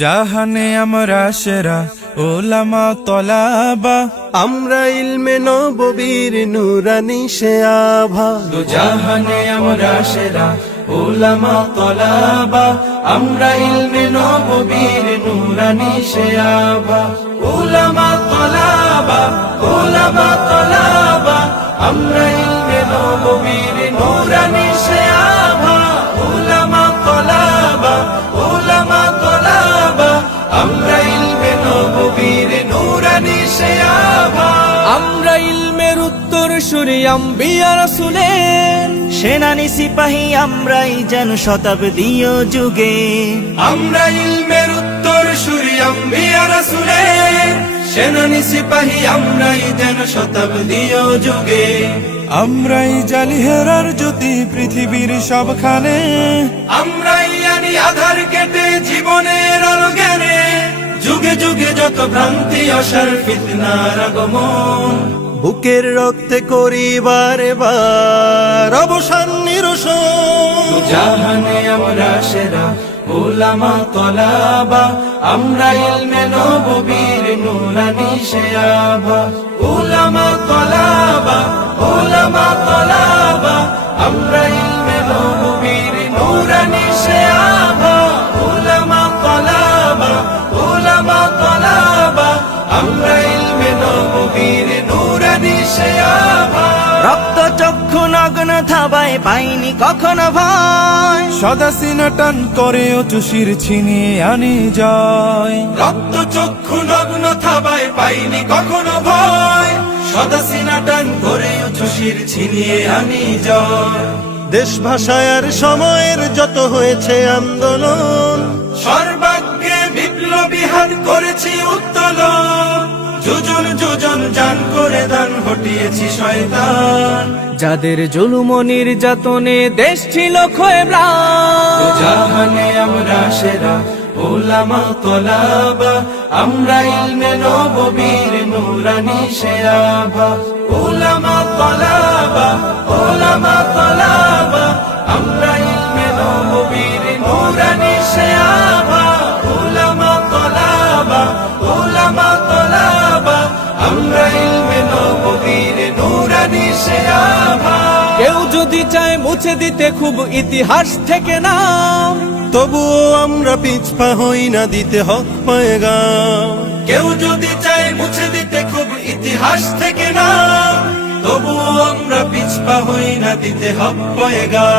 জাহানে আমরা সেরা ওলামা তলাবা, আমরা ইলমে নববীর নুরানি সে আভা। জাহানে আমরা সেরা ওলামা তলাবা, আমরা ইলমে নববীর নুরানি সে আভা। ওলামা তলাবা, ওলামা তলাবা, আমরা ইলমে নববীর নুরানি সে আভা। ওলামা তলাবা, ওলামা তলাবা, আমরা ইলমে নববীর নুরানি সে আভা। আমরা ইলমের উত্তর সূরি আম্বিয়া রাসূলের, সেনানি সিপাহী আমরাই যেন শতাব্দীয় যুগে। আমরা ইলমের উত্তর সূরি আম্বিয়া রাসূলের, সেনানি সিপাহী আমরাই যেন শতাব্দীয় যুগে। আমরাই জালি হেরার জ্যোতি পৃথিবীর সবখানে, আমরাই আনি আধার কেটে জীবনের আলো জ্ঞানে। যুগে যুগে যত ভ্রান্তি অসার ফিতনার আগমন, বুকের রক্তে করি বারে বার অবসান নিরসন। জাহানে আমরা সেরা ওলামা তলাবা, আমরা ইলমে নববীর নুরানি সে আভা। ওলামা তলাবা, ওলামা তলাবা, আমরা ইলমে নববীর নুরানি সে আভা। ওলামা তলাবা, ওলামা তলাবা, আমরা ইলমে নববীর নুরানি সে আভা। রক্ত চক্ষু নগ্ন থাবায় পাইনি কখনো ভয়, সদা সিনা টান করে চুষির ছিনিয়ে আনি জয়। রক্ত চক্ষু নগ্ন থাবায় পাইনি কখনো ভয়, সদা সিনা টান করে চুষির ছিনিয়ে আনি জয়। দেশ ভাষায় সময়ের যত হয়েছে আন্দোলন, সর্বাগ্রে বিপ্লবী হাত করেছি উত্তোলন। যোজন যোজন জান করে দান হটিয়েছি শয়তান, যাদের জুলুম ও নির্যাতনে দেশ ছিল ক্ষয়ে ম্লান। জাহানে আমরা সেরা ওলামা তলাবা, আমরা ইলমে নববীর নুরানি সে আভা। ওলামা তলাবা, ওলামা তলাবা, আমরা ইলমে নববীর নুরানি সে আভা। ওলামা তলাবা, ওলামা তলাবা, আমরা ইলমে নববীর নুরানি সে আভা। কেউ যদি চায় মুছে দিতে খুব ইতিহাস থেকে নাম, তবুও আমরা পিছপা হই না দিতে হক পয়গাম। কেউ যদি চায় মুছে দিতে খুব ইতিহাস থেকে না, তবুও আমরা পিছপা হই না দিতে হক পয়গাম।